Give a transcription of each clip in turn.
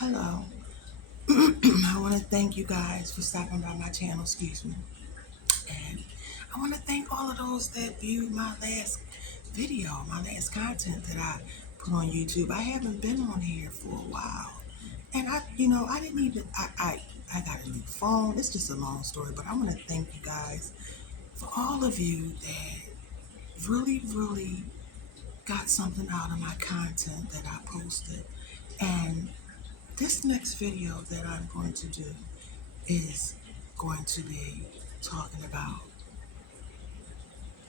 Hello. I want to thank you guys for stopping by my channel, excuse me. And I want to thank all of those that viewed my last video, my last content that I put on YouTube. I haven't been on here for a while. And I didn't even, I got a new phone. It's just a long story, but I want to thank you guys for all of you that really got something out of my content that I posted. And this next video that I'm going to do is going to be talking about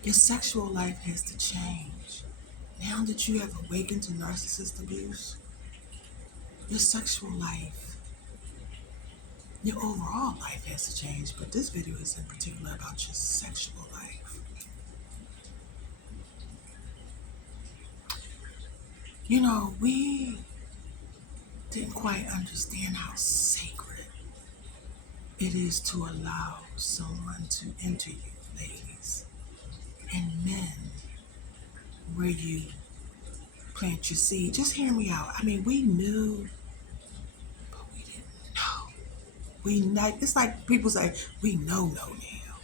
your sexual life has to change. Now that you have awakened to narcissist abuse, your sexual life, your overall life has to change, but this video is in particular about your sexual life. We didn't quite understand how sacred it is to allow someone to enter you, ladies, and men, where you plant your seed. Just hear me out. I mean, we knew, but we didn't know. It's like people say, we know now.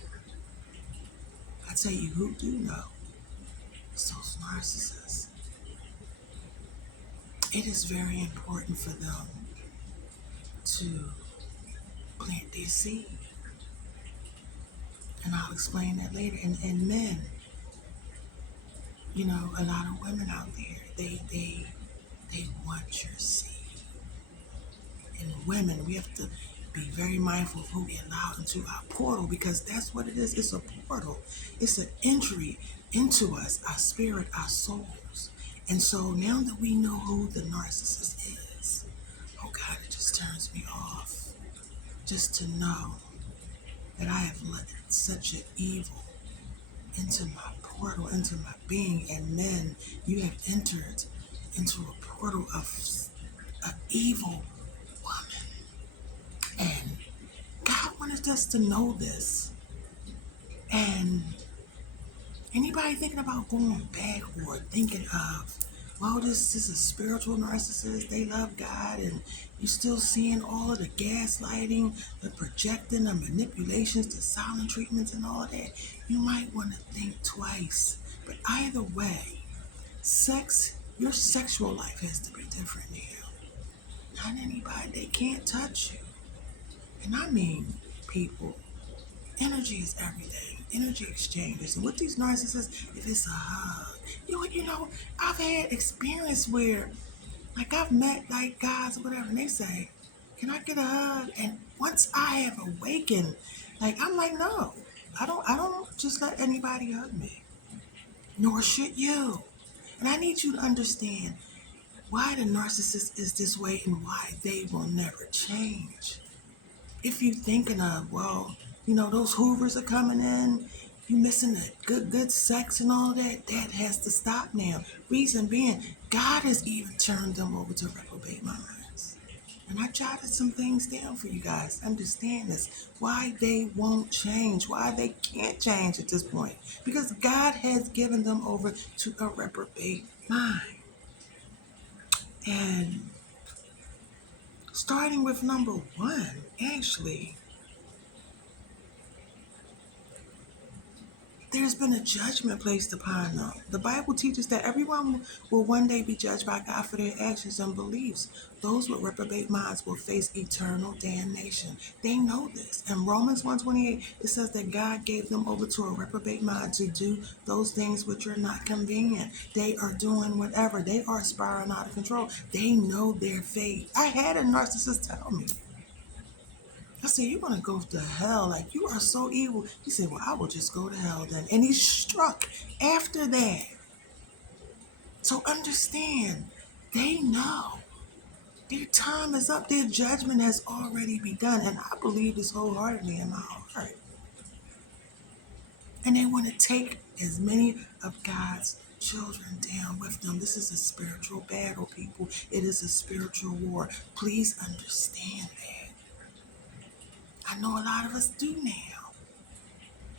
I tell you who do know. It's those narcissists. It is very important for them to plant their seed. And I'll explain that later. And men, a lot of women out there, they want your seed. And women, we have to be very mindful of who we allow into our portal, because that's what it is. It's a portal. It's an entry into us, our spirit, our souls. And so now that we know who the narcissist is, oh God, it just turns me off just to know that I have let such an evil into my portal, into my being. And men, you have entered into a portal of an evil woman. And God wanted us to know this. And anybody thinking about going back or thinking of, well, this is a spiritual narcissist, they love God, and you're still seeing all of the gaslighting, the projecting, the manipulations, the silent treatments and all of that, you might want to think twice. But either way, your sexual life has to be different now. Not anybody, they can't touch you. And I mean, people, energy is everything. Energy exchanges. And with these narcissists, if it's a hug, I've had experience where, like, I've met like guys or whatever, and they say, "Can I get a hug?" And once I have awakened, like, I'm like, no, I don't just let anybody hug me. Nor should you. And I need you to understand why the narcissist is this way and why they will never change. If you're thinking of, well, those Hoovers are coming in, you missing the good sex and all that has to stop now. Reason being, God has even turned them over to reprobate minds. And I jotted some things down for you guys. Understand this. Why they won't change. Why they can't change at this point. Because God has given them over to a reprobate mind. And starting with number one, actually, there's been a judgment placed upon them. The Bible teaches that everyone will one day be judged by God for their actions and beliefs. Those with reprobate minds will face eternal damnation. They know this. In Romans 1:28, it says that God gave them over to a reprobate mind to do those things which are not convenient. They are doing whatever. They are spiraling out of control. They know their fate. I had a narcissist tell me, I said, "You're going to go to hell. Like, you are so evil." He said, "Well, I will just go to hell then." And he struck after that. So understand, they know their time is up. Their judgment has already begun. And I believe this wholeheartedly in my heart. And they want to take as many of God's children down with them. This is a spiritual battle, people. It is a spiritual war. Please understand that. I know a lot of us do now,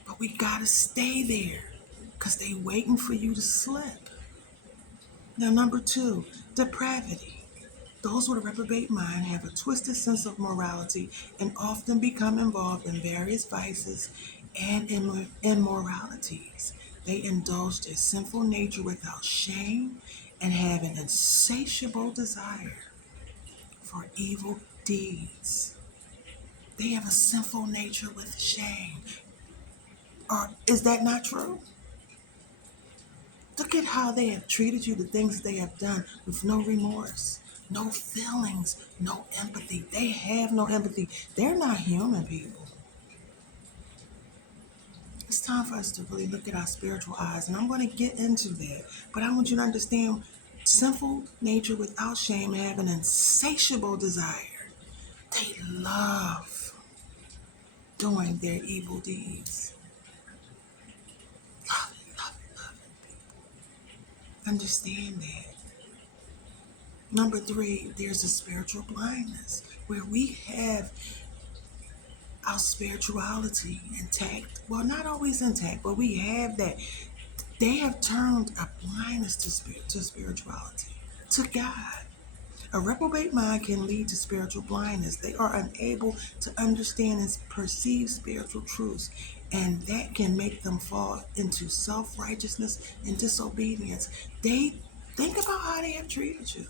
but we gotta stay there because they waiting for you to slip. Now, number two, depravity. Those with a reprobate mind have a twisted sense of morality and often become involved in various vices and immoralities. They indulge their sinful nature without shame and have an insatiable desire for evil deeds. They have a sinful nature with shame. Or is that not true? Look at how they have treated you, the things they have done with no remorse, no feelings, no empathy. They have no empathy. They're not human people. It's time for us to really look at our spiritual eyes, and I'm going to get into that. But I want you to understand sinful nature without shame have an insatiable desire. They love doing their evil deeds. Love it, love it, love it. Understand that. Number 3, there's a spiritual blindness where we have our spirituality intact. Well, not always intact, but we have that. They have turned a blindness to spirituality, to God. A reprobate mind can lead to spiritual blindness. They are unable to understand and perceive spiritual truths, and that can make them fall into self-righteousness and disobedience. They think about how they have treated you.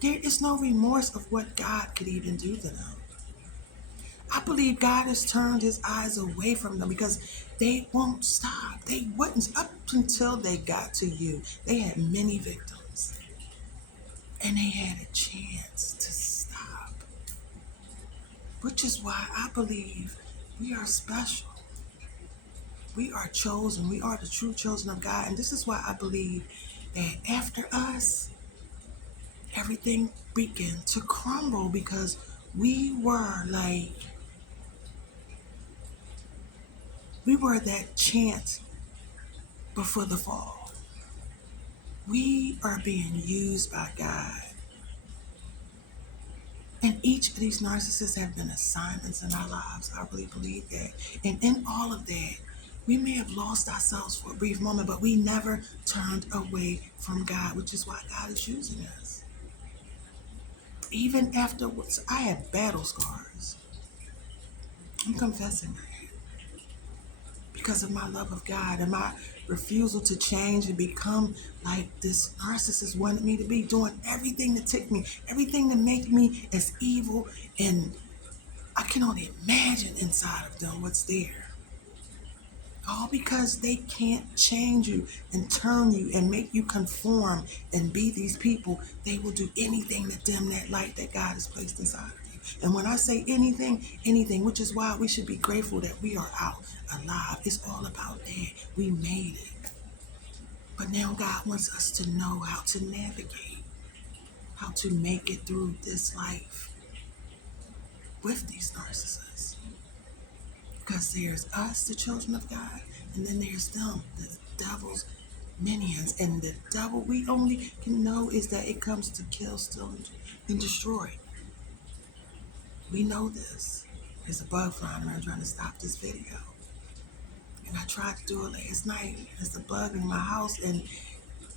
There is no remorse of what God could even do to them. I believe God has turned his eyes away from them because they won't stop. They wouldn't, up until they got to you. They had many victims, and they had a chance to stop. Which is why I believe we are special. We are chosen. We are the true chosen of God. And this is why I believe that after us, everything began to crumble, because we were that chance before the fall. We are being used by God. And each of these narcissists have been assignments in our lives. I really believe that. And in all of that, we may have lost ourselves for a brief moment, but we never turned away from God, which is why God is using us. Even afterwards, I have battle scars. I'm confessing that. Because of my love of God and my refusal to change and become like this narcissist wanted me to be, doing everything to tick me, everything to make me as evil, and I can only imagine inside of them what's there. All because they can't change you and turn you and make you conform and be these people. They will do anything to dim that light that God has placed inside of you. And when I say anything, which is why we should be grateful that we are out alive. It's all about that. We made it. But now God wants us to know how to navigate, how to make it through this life with these narcissists. Because there's us, the children of God, and then there's them, the devil's minions. And the devil, we only can know is that it comes to kill, steal, and destroy. We know this. There's a bug flying around trying to stop this video. And I tried to do it last night. There's a bug in my house, and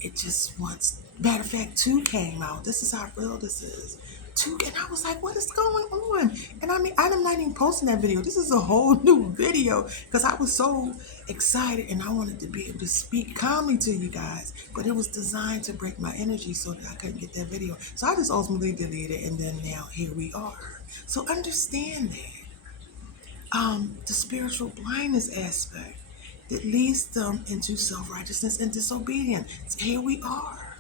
it just wants. Matter of fact, 2 came out. This is how real this is. 2, and I was like, what is going on? And I mean, I'm not even posting that video. This is a whole new video because I was so excited and I wanted to be able to speak calmly to you guys. But it was designed to break my energy so that I couldn't get that video. So I just ultimately deleted it, and then now here we are. So understand that. The spiritual blindness aspect that leads them into self-righteousness and disobedience. Here we are.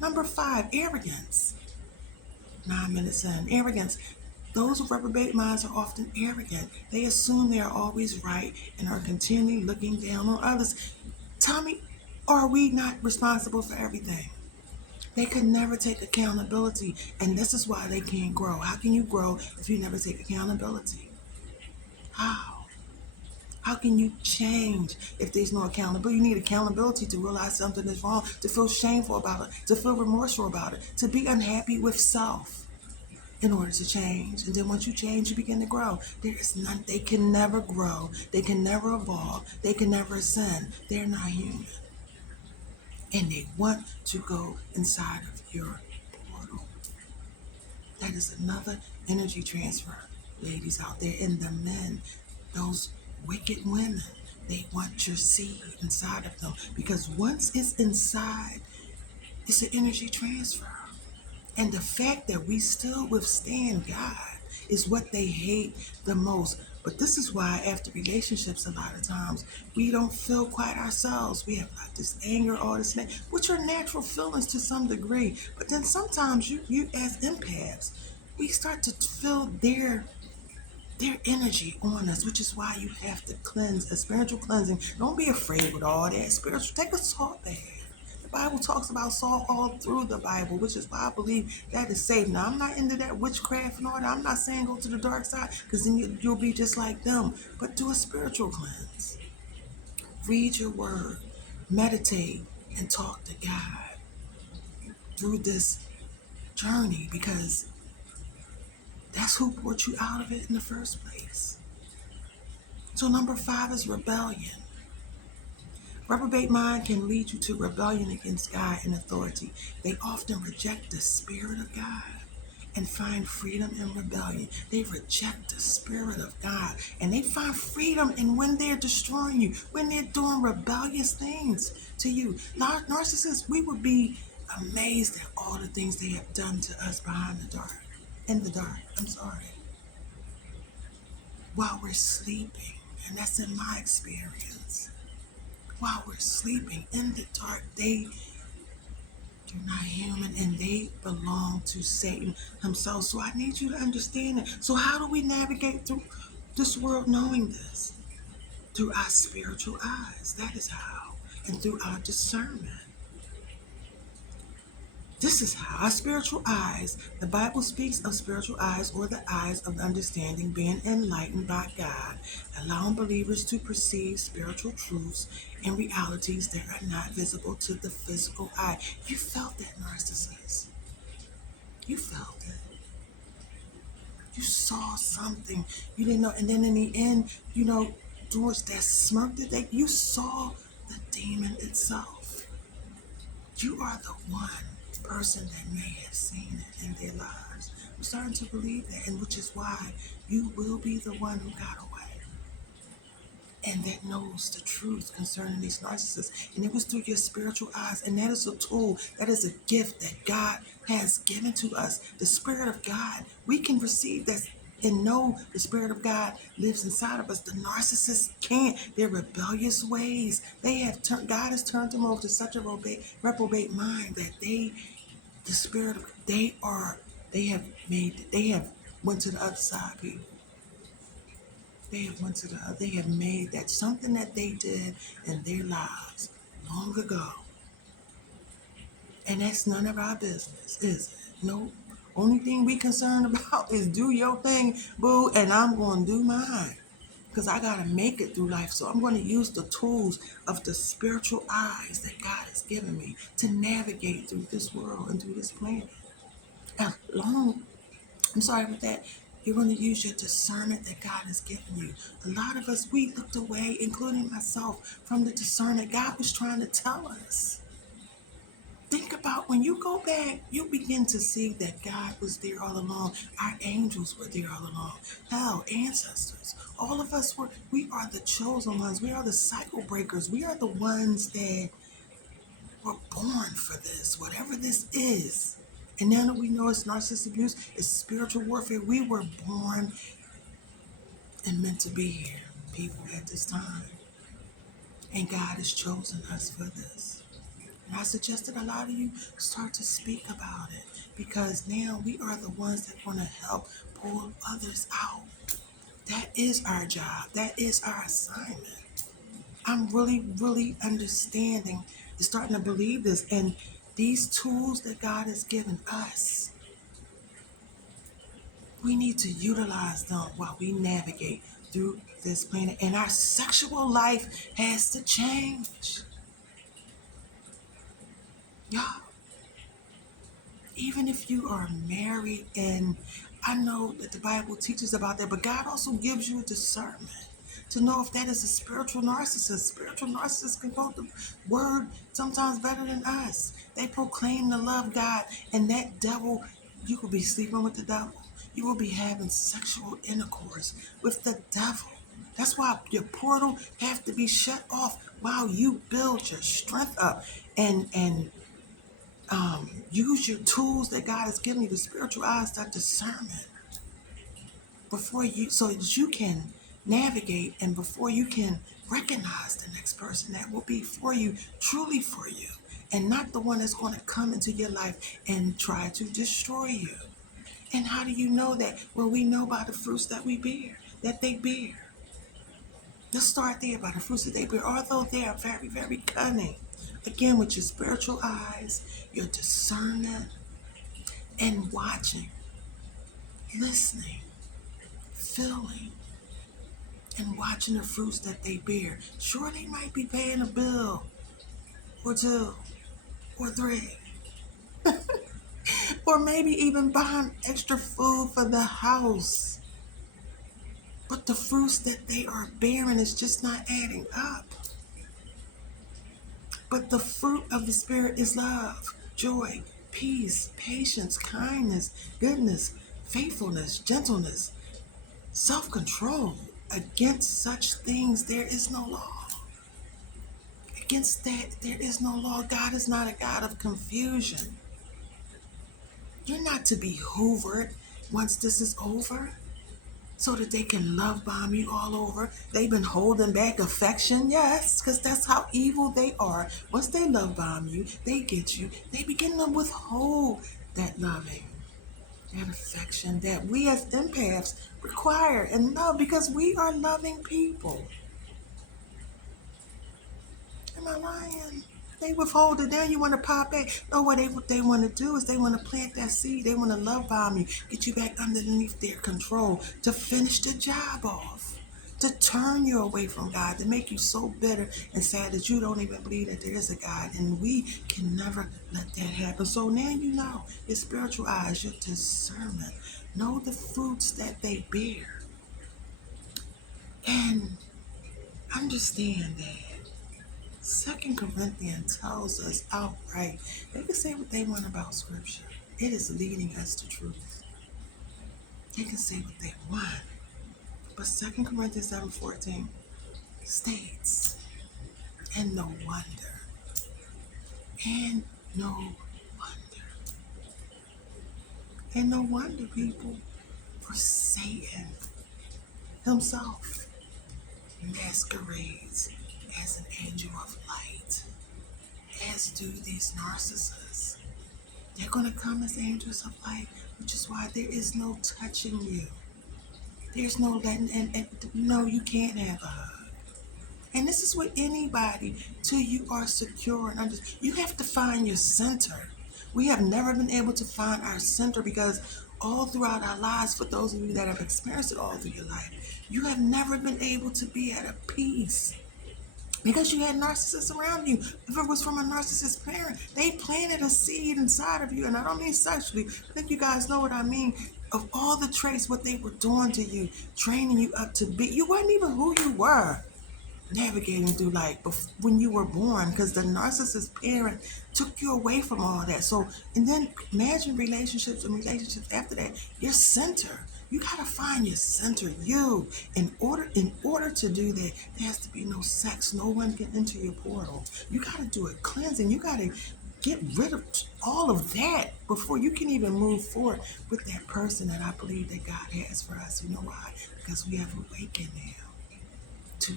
Number 5, arrogance. 9 minutes in. Arrogance. Those with reprobate minds are often arrogant. They assume they are always right and are continually looking down on others. Tell me, are we not responsible for everything? They could never take accountability, and this is why they can't grow. How can you grow if you never take accountability? How? How can you change if there's no accountability? You need accountability to realize something is wrong, to feel shameful about it, to feel remorseful about it, to be unhappy with self in order to change. And then once you change, you begin to grow. There is none. They can never grow. They can never evolve. They can never ascend. They're not human. And they want to go inside of your portal. That is another energy transfer, ladies out there. And the men, those wicked women, they want your seed inside of them. Because once it's inside, it's an energy transfer. And the fact that we still withstand God is what they hate the most. But this is why after relationships, a lot of times, we don't feel quite ourselves. We have like this anger, all this, which are natural feelings to some degree. But then sometimes you as empaths, we start to feel their energy on us, which is why you have to cleanse, a spiritual cleansing. Don't be afraid with all that spiritual. Take a salt bath. The Bible talks about salt all through the Bible, which is why I believe that is safe. Now, I'm not into that witchcraft and all that. I'm not saying go to the dark side, because then you'll be just like them. But do a spiritual cleanse. Read your word, meditate, and talk to God through this journey, because that's who brought you out of it in the first place. So number 5 is rebellion. Reprobate mind can lead you to rebellion against God and authority. They often reject the Spirit of God and find freedom in rebellion. They reject the Spirit of God and they find freedom in when they're destroying you, when they're doing rebellious things to you. Narcissists, we would be amazed at all the things they have done to us behind the dark, in the dark, while we're sleeping. And that's in my experience. While we're sleeping in the dark, they are not human and they belong to Satan himself. So I need you to understand that. So how do we navigate through this world knowing this? Through our spiritual eyes. That is how. And through our discernment. This is how our spiritual eyes, the Bible speaks of spiritual eyes, or the eyes of understanding, being enlightened by God, allowing believers to perceive spiritual truths and realities that are not visible to the physical eye. You felt that, narcissist. You felt it. You saw something you didn't know. And then in the end, towards that smirk that you saw the demon itself. You are the one person that may have seen it in their lives. I'm starting to believe that, and which is why you will be the one who got away and that knows the truth concerning these narcissists. And it was through your spiritual eyes. And that is a tool, that is a gift that God has given to us. The Spirit of God, we can receive that and know the Spirit of God lives inside of us. The narcissists can't. Their rebellious ways, God has turned them over to such a reprobate mind that they have went to the other side, people. They have made that something that they did in their lives long ago. And that's none of our business, is it? No. Only thing we concerned about is do your thing, boo, and I'm going to do mine. Because I got to make it through life. So I'm going to use the tools of the spiritual eyes that God has given me to navigate through this world and through this planet. I'm sorry with that. You're going to use your discernment that God has given you. A lot of us, we looked away, including myself, from the discernment God was trying to tell us. Think about when you go back, you begin to see that God was there all along. Our angels were there all along. Hell, ancestors. All of us we are the chosen ones. We are the cycle breakers. We are the ones that were born for this, whatever this is. And now that we know it's narcissistic abuse, it's spiritual warfare, we were born and meant to be here, people, at this time. And God has chosen us for this. And I suggest that a lot of you start to speak about it, because now we are the ones that want to help pull others out. That is our job. That is our assignment. I'm really, really understanding and starting to believe this. And these tools that God has given us, we need to utilize them while we navigate through this planet. And our sexual life has to change. Y'all, even if you are married, and I know that the Bible teaches about that, but God also gives you a discernment to know if that is a spiritual narcissist. Spiritual narcissists can quote the word sometimes better than us. They proclaim to love God, and that devil You will be sleeping with the devil. You will be having sexual intercourse with the devil. That's why your portal have to be shut off while you build your strength up and use your tools that God has given you, the spiritual eyes, that discernment, before you, so that you can navigate and before you can recognize the next person that will be for you, truly for you, and not the one that's going to come into your life and try to destroy you. And how do you know that? Well, we know by the fruits that we bear, that they bear. Let's start there, by the fruits that they bear, although they are very, very cunning. Again, with your spiritual eyes, your discernment, and watching, listening, feeling, and watching the fruits that they bear. Sure, they might be paying a bill or two or three, or maybe even buying extra food for the house. But the fruits that they are bearing is just not adding up. But the fruit of the Spirit is love, joy, peace, patience, kindness, goodness, faithfulness, gentleness, self-control. Against such things there is no law. Against that there is no law. God is not a God of confusion. You're not to be hoovered once this is over, so that they can love bomb you all over. They've been holding back affection, yes, because that's how evil they are. Once they love bomb you, they get you. They begin to withhold that loving, that affection that we as empaths require and love, because we are loving people. Am I lying? They withhold it. Now you want to pop back. No, what they want to do is they want to plant that seed. They want to love bomb you, get you back underneath their control, to finish the job off, to turn you away from God, to make you so bitter and sad that you don't even believe that there is a God. And we can never let that happen. So now you know your spiritual eyes, your discernment, know the fruits that they bear, and understand that Second Corinthians tells us outright, they can say what they want about Scripture. It is leading us to truth. They can say what they want. But Second Corinthians 7:14 states, and no wonder, and no wonder, and no wonder, people, for Satan himself masquerades as an angel of light, as do these narcissists. They're going to come as angels of light, which is why there is no touching you. There's no letting, and no, you can't have a hug. And this is with anybody till you are secure and under. You have to find your center. We have never been able to find our center, because all throughout our lives, for those of you that have experienced it all through your life, you have never been able to be at a peace. Because you had narcissists around you. If it was from a narcissist parent, they planted a seed inside of you. And I don't mean sexually. I think you guys know what I mean. Of all the traits, what they were doing to you, training you up to be. You weren't even who you were navigating through life when you were born, because the narcissist parent took you away from all that. So, and then imagine relationships and relationships after that. Your center. You gotta find your center, you. In order to do that, there has to be no sex. No one can enter your portal. You gotta do a cleansing. You gotta get rid of all of that before you can even move forward with that person that I believe that God has for us. You know why? Because we have awakened now to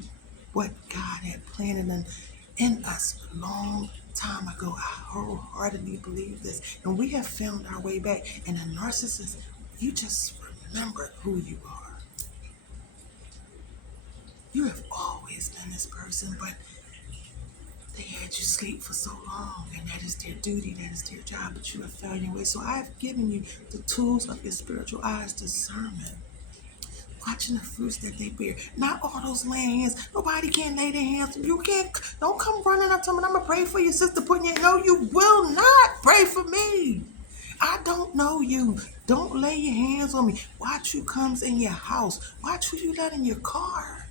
what God had planted in us a long time ago. I wholeheartedly believe this. And we have found our way back. And a narcissist, you just remember who you are. You have always been this person, but they had you sleep for so long, and that is their duty, that is their job, but you have found your way. So I have given you the tools of your spiritual eyes, discernment, watching the fruits that they bear. Not all those laying hands. Nobody can lay their hands. You can't. Don't come running up to me. I'm gonna pray for your sister. No, you will not pray for me. I don't know you. Don't lay your hands on me. Watch who comes in your house. Watch who you let in your car.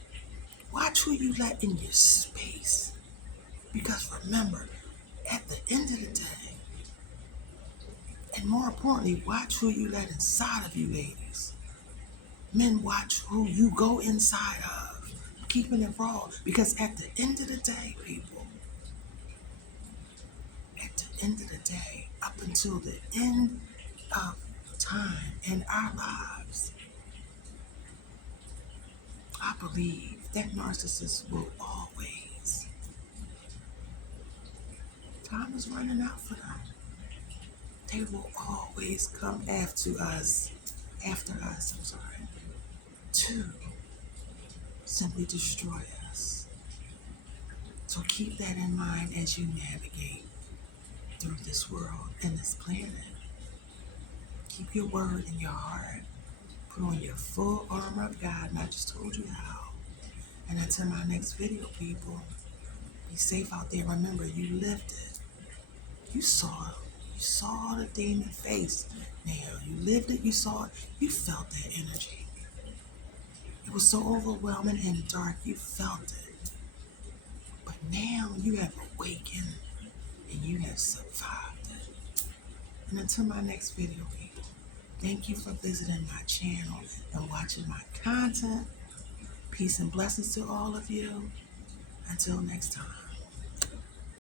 Watch who you let in your space. Because remember, at the end of the day, And more importantly, watch who you let inside of you, ladies. Men, watch who you go inside of. Keeping it raw. Because at the end of the day, people, at the end of the day, up until the end of time in our lives, I believe that narcissists will always, time is running out for them. They will always come after us, to simply destroy us. So keep that in mind as you navigate through this world and this planet. Keep your word in your heart. Put on your full armor of God, and I just told you how. And until my next video, people, be safe out there. Remember, you lived it. You saw it. You saw the demon face. Now, you lived it, you saw it, you felt that energy. It was so overwhelming and dark, you felt it. But now you have awakened and you have survived it. And until my next video, people, thank you for visiting my channel and watching my content. Peace and blessings to all of you. Until next time.